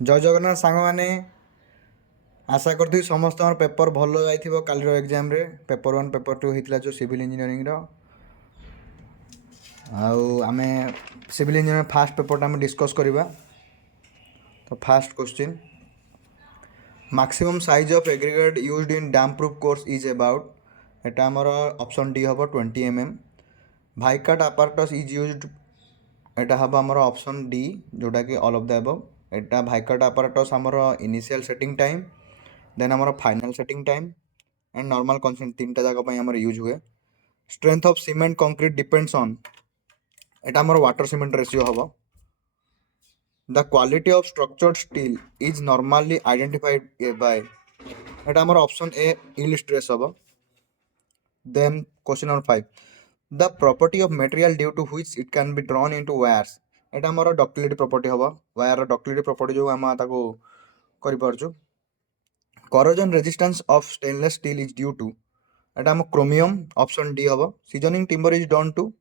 जय जगन्नाथ सांग मैंने आशा करथि समस्त पेपर भल जाइथिबो कालीर एग्जाम रे पेपर 1 पेपर 2 होइतिला जो सिविल इंजीनियरिंग रो आमे सिविल इंजीनियरिंग फास्ट पेपर टा डिस्कस करबा। तो fast question maximum size of aggregate used in dam proof course is about एटा हमर ऑप्शन डी हबो 20 mm। भाइकाट apparatus इज यूज्ड एटा हबो हमर ऑप्शन डी जोटा कि ऑल ऑफ द अबव। एटा भाइकाट apparatus हमर इनिशियल सेटिंग टाइम देन हमर final setting time and normal constant तीनटा जगह पे हमर यूज हुए। Strength of cement concrete depends on एटा हमर वाटर सीमेंट रेशियो हबो। The quality of structured steel is normally identified by एटा हमर ऑप्शन ए यील्ड स्ट्रेस हबो। Then question number 5 the property of material due to which it can be drawn into wires एटा हमर ductility property हबो। Wire रो ductility property जो हम ताको करि परछु। corrosion resistance of stainless steel is due to एटा हम chromium option D हबो। Seasoning timber is done to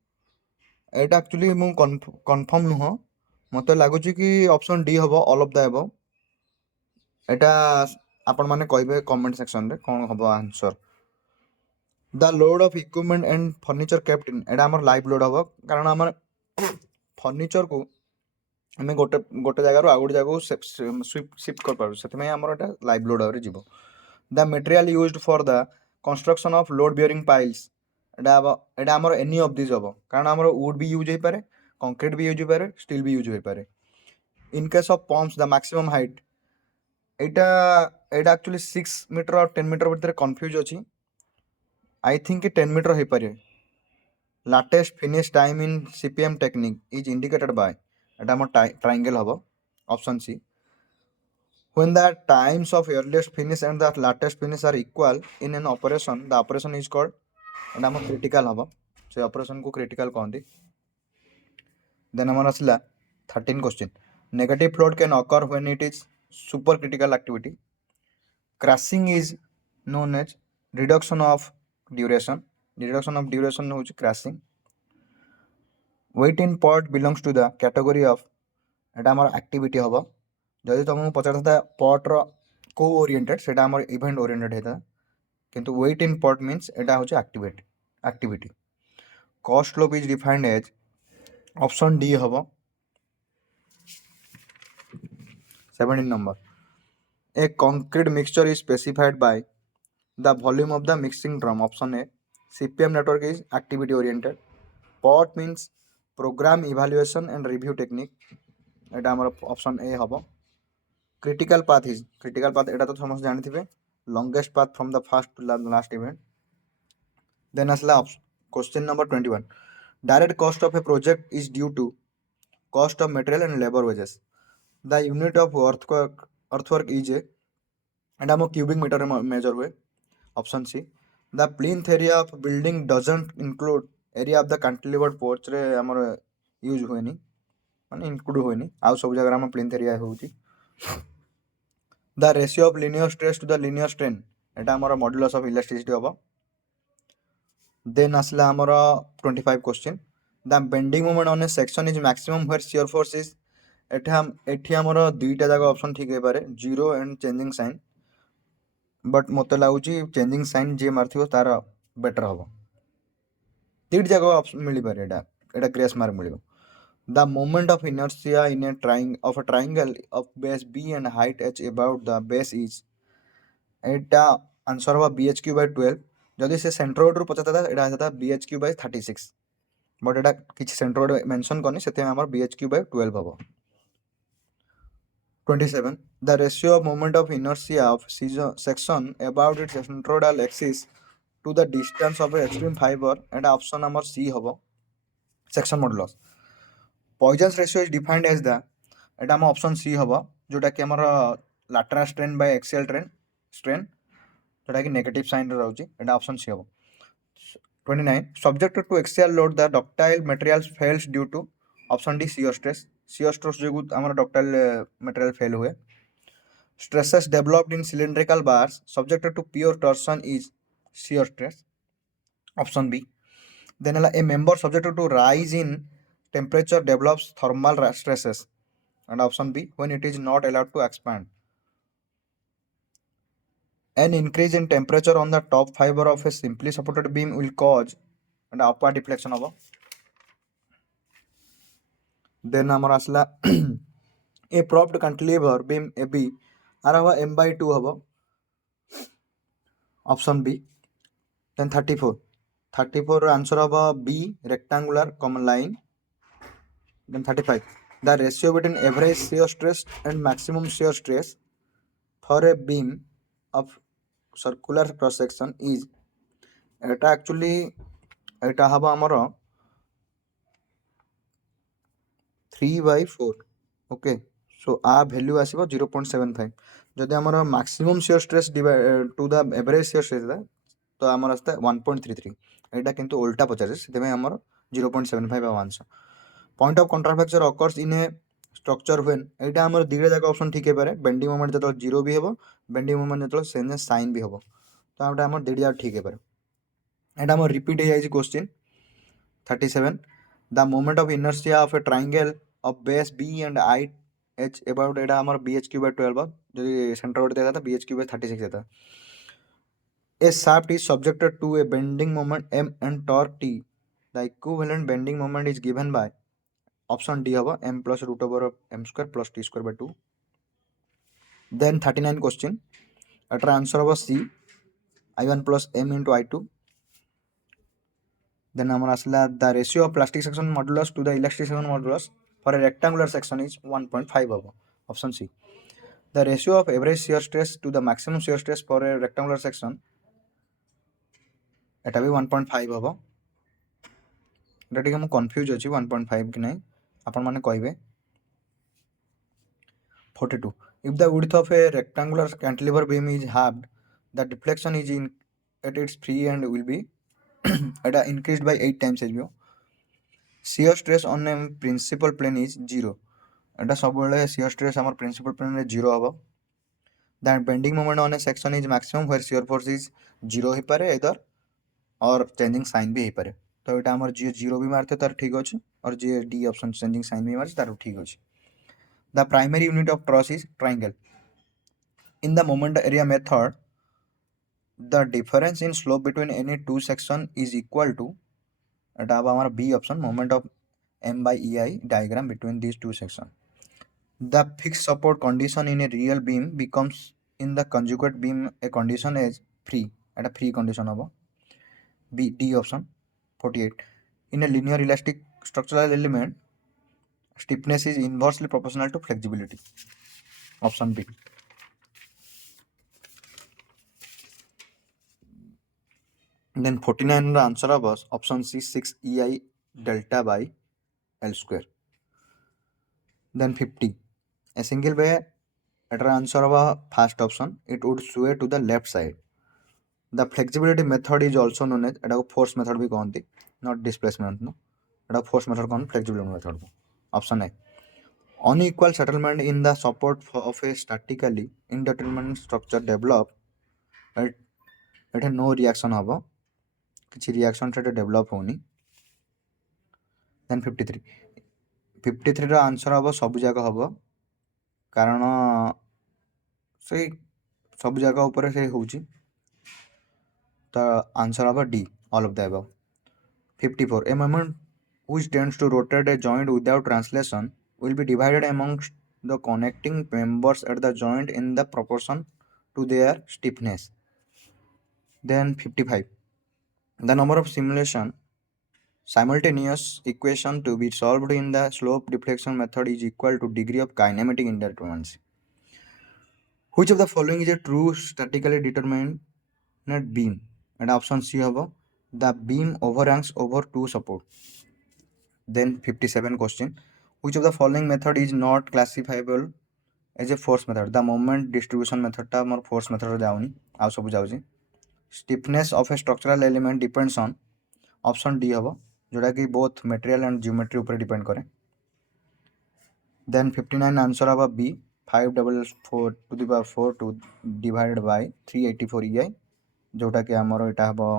एटा एक्चुअली मु कंफर्म नुह मते लागुची कि ऑप्शन डी हबो ऑल ऑफ द अबव। एटा आपण माने कहबे कमेंट सेक्शन रे कोन हबो answer. The load of equipment and furniture kept in एटा हमर लाइव लोड हबो कारण हमर फर्नीचर को हमें गोटे गोटे जगह आ गोटे जगह शिफ्ट कर पारू से हमर एटा लाइव लोड आरे जीवो। The material used for the construction of load bearing piles एटा हमर एनी ऑफ दिस हबो कारण हमर वुड भी यूज होई पारे कंक्रीट भी यूज होई पारे स्टील भी यूज होई पारे। In case of pumps the maximum height Etah Etah actually 6 metre और 10 मीटर भीतर कंफ्यूज अछि। आई थिंक 10 मीटर होई पारे। Latest finish time in CPM technique is indicated by एटा हमर ट्रायंगल हबो option C. When the times of earliest finish and the latest finish are equal in an operation, the operation is called and हम critical हबो से operation को critical कहंती। Then हमर असला 13 question negative float can occur when it is supercritical activity. Crashing is known as reduction of duration. Reduction of duration होची crashing. Weight in pot belongs to the category of एटा हमर activity हबो। जदि तुमको पचारता पट रो oriented सेटा हमर event oriented हेता किंतु वेट इन पट मींस एटा होचे activity. Cost slope is defined as option D हबो 17 number. A concrete mixture is specified by the volume of the mixing drum option A. CPM network is activity oriented. PERT means program evaluation and review technique एटा हमर option A हबो। Critical path is critical path एटा तो समस्त जानथिबे longest path from the first to last event. Then असला question number 21 direct cost of a project is due to cost of material and labour wages. The unit of earthwork is a and हम cubic metre में measure हुए option C. The plinth area of building doesn't include area of the cantilevered porch रे हमर use होएनी माने include होएनी आ सब जगह हम plinth area होउची। The ratio of linear stress to the linear strain एटा हमारा मॉडुलस ऑफ इलास्टिसिटी हबो। देन असला हमारा 25 question the bending moment on A section is maximum where shear force is एठी हमारा दुईटा जगह ऑप्शन ठीक हे पारे 0 एंड चेंजिंग साइन बट मते लागुची चेंजिंग साइन जे मारथिबो तार बेटर हबो। तीन जगह ऑप्शन मिली पारे एटा ग्रेस मार्क मिलिबो। The moment of inertia in a triangle of base B and height h about the base is Etah answer हुआ BHQ by 12। जदि से सेंट्रोइड रु पचाता एटा हेता BHQ by 36 बट एटा किछ सेंट्रोइड मेंशन करनी सेते हमर BHQ by 12 हबो। 27 the ratio of moment of inertia of section about its centroidal axis to the distance of a extreme fiber एटा ऑप्शन नंबर सी हबो section modulus. Poisson's ratio is defined as the एटा हम option C हबो जोटा कि हमर lateral strain by axial strain जोटा कि नेगेटिव साइन रे रहउची एटा ऑप्शन सी हबो। 29 subject to axial load the ductile materials fails due to option D shear stress जो हमर डक्टाइल मटेरियल फेल हुए। Stresses developed in cylindrical bars subject to pure torsion is shear stress option B. Then a member subject to rise in temperature develops thermal stresses and option B, when it is not allowed to expand. An increase in temperature on the top fiber of a simply supported beam will cause and upward deflection of. Then ଆମର ଆସିଲା a propped cantilever beam AB ଆର ହବ m/2 ହବ, option B. Then 34 ର answer ହବ B, rectangular common line. Then 35, the ratio between average shear stress and maximum shear stress for a beam of circular cross section is, এটা actually এটা হব আমার 3/4. Okay, so uh value आसब 0.75. जदि आम maximum shear stress to the average shear stress तो आम आसता 1.33. यहाँ किंतु उल्टा पचारे से आम 0.75 answer. Point of contraflexure occurs in a structure when, यहाँ आम दुईटा जाक ऑप्शन ठीक है. बेंडिंग मोमेंट जो जीरो भी हम, बेंडिंग मोमेंट जो साइन भी हम, तो आम दुईटा ठीक है. यहाँ आम रिपीट हो जाए question 37, the moment of inertia of a triangle of base B and I H about एटा हमारा BH3/12 जो सेंटर रोड देता था BH3/36 देता. A shaft is subjected to a bending moment M and torque T. The equivalent bending moment is given by, option D होगा M plus root over of M square plus T square by 2. Then 39 question, Etah answer होगा C, I1 plus M into I2. Then our asla the ratio of plastic section modulus to the elastic section modulus for a rectangular section is 1.5 होगा, option C. The ratio of average shear stress to the maximum shear stress for a rectangular section एटा भी 1.5 होगा. एटा टिके हम confuse अछि 1.5 कि नहीं आपण माने कहबे. 42, if the width of a rectangular cantilever beam is halved, the deflection is in at its free end will be Etah increased by 8 times HBO. Shear stress on a principal plane is 0. एटा सब बेले shear stress हमर principal plane रे 0 हबो. That bending moment on a section is maximum where shear force is 0 ही पारे either और changing sign भी ही पारे. तो एटा हमर जे 0 भी मारते तार ठीक अछि और जे D ऑप्शन changing sign भी मारते तार ठीक अछि. The primary unit of truss is triangle. In the moment area method, the difference in slope between any two section is equal to, एटा अब हमारा B option, moment of M/EI diagram between these two sections. The fixed support condition in a real beam becomes in the conjugate beam a condition as free. Etah free condition होगा. B, D option. 48, in a linear elastic structural element, stiffness is inversely proportional to flexibility. Option B. Then 49 the answer was option C, 6 EI delta by L square. Then 50, a single way Etah answer was first option, it would sway to the left side. The flexibility method is also known as एटा को force method भी कहते, not displacement no, Etah force method कहते flexibility method को. Option A, unequal settlement in the support of a statically indeterminate structure develop Etah no reaction हबो, किछि reaction से develop होनी. Then 53 ର answer हबो सब जगह हबो कारण से सब जगह ऊपर से होउची, तो आंसर हबो D, all of the above. 54, a moment which tends to rotate a joint without translation will be divided amongst the connecting members at the joint in the proportion to their stiffness. Then 55, the number of simultaneous equation to be solved in the slope deflection method is equal to degree of kinematic indeterminacy. Which of the following is a true statically determinate beam? And option C hobo, the beam overhangs over two support. Then 57 question, which of the following method is not classifiable as a force method? The moment distribution method ta amar force method रे जाउनी, आउ सब जाउची. Stiffness of a structural element depends on, option D होगा जोड़ा कि both material and geometry ऊपर depend करे. Then 59 answer होगा B, 544 to the power 4 to divided by 384 EI जोटा कि आमर इटा होगा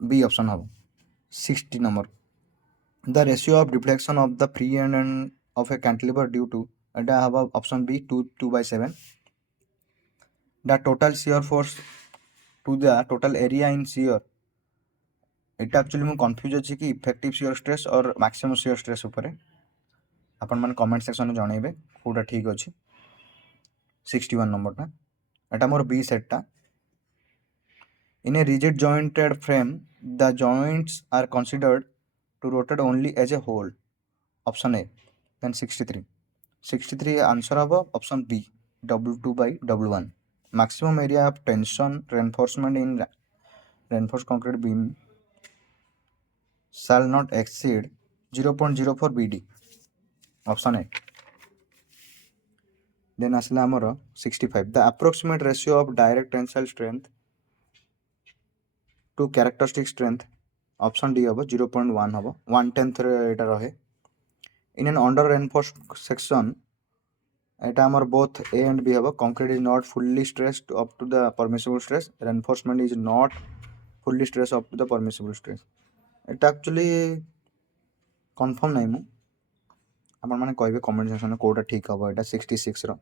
B option होगा 60 number. The ratio of deflection of the free end of a cantilever due to, and I have option B 2 by 7. The total shear force to the total area in shear. এটা actually ମୁଁ confuse ଅଛି କି effective sure stress ଅର୍ maximum sure stress ଉପରେ ଆପଣମାନେ comment ସେକ୍ସନରେ ଜଣାଇବେ କେଉଁଟା ଠିକ୍ ଅଛି। 61 ନମ୍ବରଟା, ଏଟା ମୋର B ସେଟ୍ଟା। In a rigid jointed frame, the joints are considered to rotate only as a whole. Option A. Then 63. 63 answer of option B. W2 by W1. Maximum area of tension reinforcement in reinforced concrete beam shall not exceed 0.04 BD. Option A. Then asla amara 65. The approximate ratio of direct tensile strength to characteristic strength. Option D habo 0.1 habo 1/10 रे एटा रहे। In an under reinforced section, एटा आमर both A and B habo. Concrete is not fully stressed up to the permissible stress. Reinforcement is not fully stressed up to the permissible stress. Etah actually confirm नहीं मु अपन माने कहबे comment section में कोटा ठीक हबो। एटा 66 रो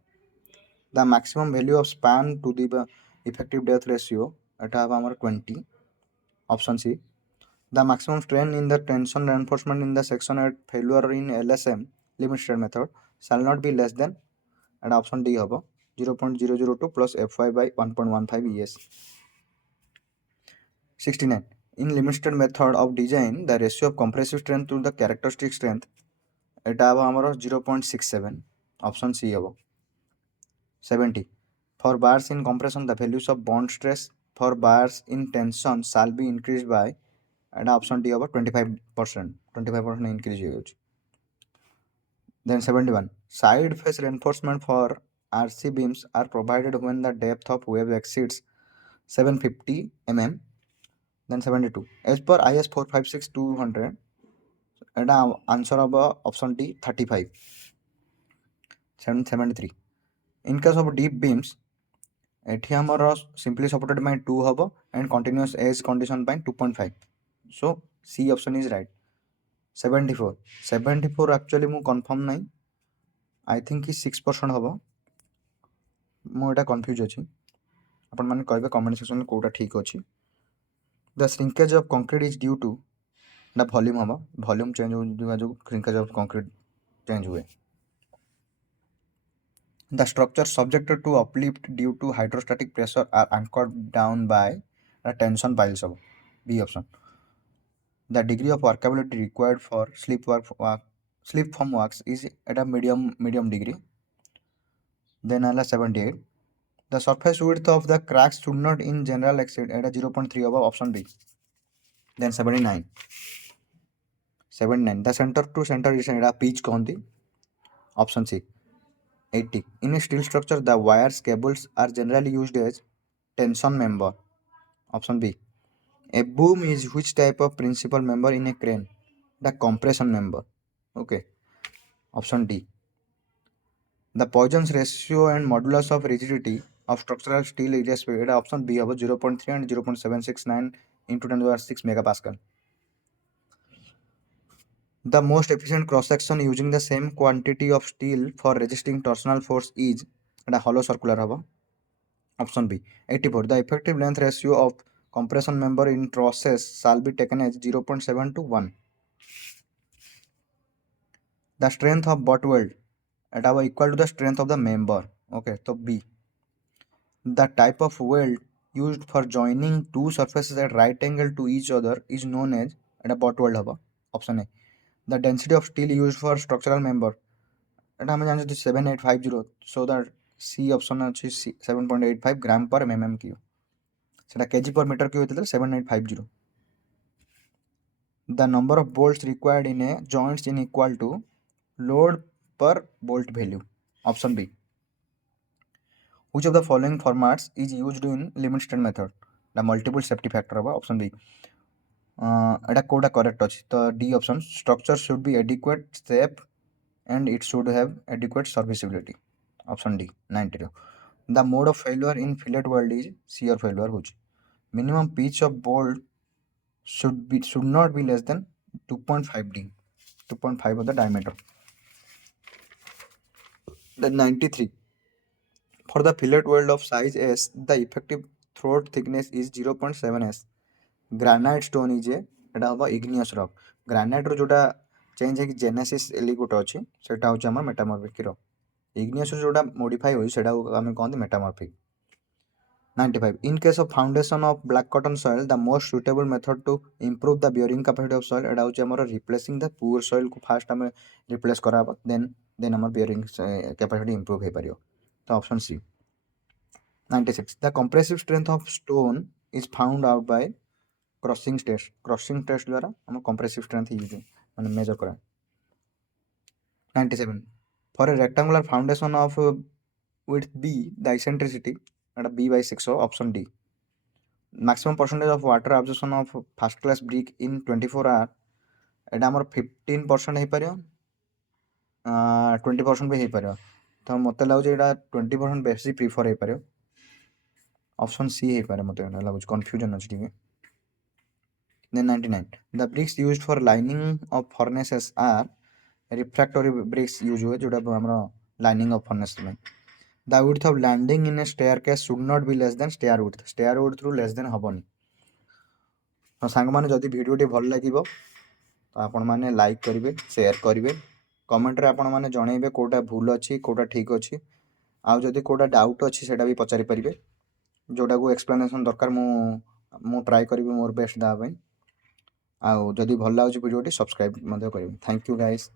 the maximum value of span to the effective depth ratio एटा हबो हमर 20. Option C. The maximum strain in the tension reinforcement in the section at failure in LSM limit state method shall not be less than, and option D habo 0.002 plus Fy by 1.15 ES. 69. In limit state method of design, the ratio of compressive strength to the characteristic strength eta habo amaro 0.67. Option C habo. 70. For bars in compression, the values of bond stress for bars in tension shall be increased by, and option D over 25%. 25% increase huge. Then 71. Side face reinforcement for RC beams are provided when the depth of wave exceeds 750 mm. Then 72. As per IS 456-200, and answer of option D 35. 73. In case of deep beams, एठी हमर simply supported by 2 हबो and continuous edge condition by 2.5. So C option is right. 74. 74 actually ମୁଁ confirm ନାହିଁ, I think କି 6% ହବ। ମୁଁ ଏଟା confuse ଅଛି, ଆପଣମାନେ କହିବେ କମେଣ୍ଟ ସେକ୍ସନରେ କେଉଁଟା ଠିକ୍ ଅଛି। The shrinkage of concrete is due to, ଏଟା ଭଲ୍ୟୁମ୍ ହବ, ଭଲ୍ୟୁମ୍ ଚେଞ୍ଜ ହେବା ଯୋଗୁଁ ଶ୍ରିଙ୍କେଜ୍ ଅଫ୍ କଂକ୍ରିଟ୍ ଚେଞ୍ଜ ହୁଏ। The structure subjected to uplift due to hydrostatic pressure are anchored down by a tension piles of B option. The degree of workability required for slip form works is at a medium degree. Then 78. The surface width of the cracks should not in general exceed at a 0.3 above option B. Then 79. 79. The center to center is at a pitch konti. Option C. 80. In a steel structure, the wires cables are generally used as tension member. Option B. A boom is which type of principal member in a crane? The compression member. Okay. Option D. The Poisson's ratio and modulus of rigidity of structural steel is specified. Option B about 0.3 and 0.769 into 10⁶ megapascal. The most efficient cross section using the same quantity of steel for resisting torsional force is a hollow circular haba. Option B 84. The effective length ratio of compression member in trusses shall be taken as 0.7 to 1. The strength of butt weld at equal to the strength of the member. Okay, so B. The type of weld used for joining two surfaces at right angle to each other is known as a butt weld haba. Option A. The density of steel used for structural member at 7850. So that C option ଅଛି 7.85 gram per mm cube. सेटा kg per meter cube होता है 7850. The number of bolts required in a joints in equal to load per bolt value. Option B. Which of the following formats is used in limit state method? The multiple safety factor haba. Option B. Etah Kota correct अछि तो D option. Structure should be adequate, safe, and it should have adequate serviceability. Option D 92. The mode of failure in fillet weld is shear failure which minimum pitch of bolt should not be less than 2.5 D. 2.5 of the diameter. Then 93. For the fillet weld of size S, the effective throat thickness is 0.7 S. Granite stone is a এটা হବ igneous rock. Granite ରୁ ଯୋଉଟା change ହେଇକି Genesis L ଗୋଟେ ଅଛି ସେଟା ହଉଛି ଆମର metamorphic rock. Igneous ରୁ ଯୋଉଟା modify ହୋଇ ସେଟା ଆମେ କହନ୍ତି metamorphic. 95. In case of foundation of black cotton soil, the most suitable method to improve the bearing capacity of soil ଏଟା ହଉଛି ଆମର replacing the poor soil କୁ first ଆମେ replace କରାହବ then ଆମର bearing capacity improve ହେଇପାରିବ. ତ option C. 96. The compressive strength of stone is found out by crushing test द्वारा हम compressive strength यूज माने मेजर करा. 97. For a rectangular foundation of width B, the eccentricity at B by 6 option D. Maximum percentage of water absorption of first class brick in 24 hour एटा हमर 15% हे परियो 20% भी हे परियो तो मते लागु एटा 20% बेसी प्रिफर हे परियो. ऑप्शन सी हे पारे मते लागु कंफ्यूजन अछि ठीक. Then 99. The bricks used for lining of furnaces are refractory bricks used हुए जोटा हमरा lining of furnace में. The width of landing in a staircase should not be less than stair width. Stair width ରୁ less than हबनी. तो सांग माने जदि video T भल लागिबो तो आपण माने लाइक करिवे शेयर करिवे कमेंट रे आपण माने जणैबे कोटा भूल अछि कोटा ठीक अछि आ जदि कोटा डाउट अछि सेटा भी पचारि परिबे जोटा को एक्सप्लेनेशन दरकार मु ट्राई करिवे मोर बेस्ट दा भाई आ जदि भल लाଗୁଛି वीडियो टी सब्सक्राइब मध्य करिवे. Thank you guys.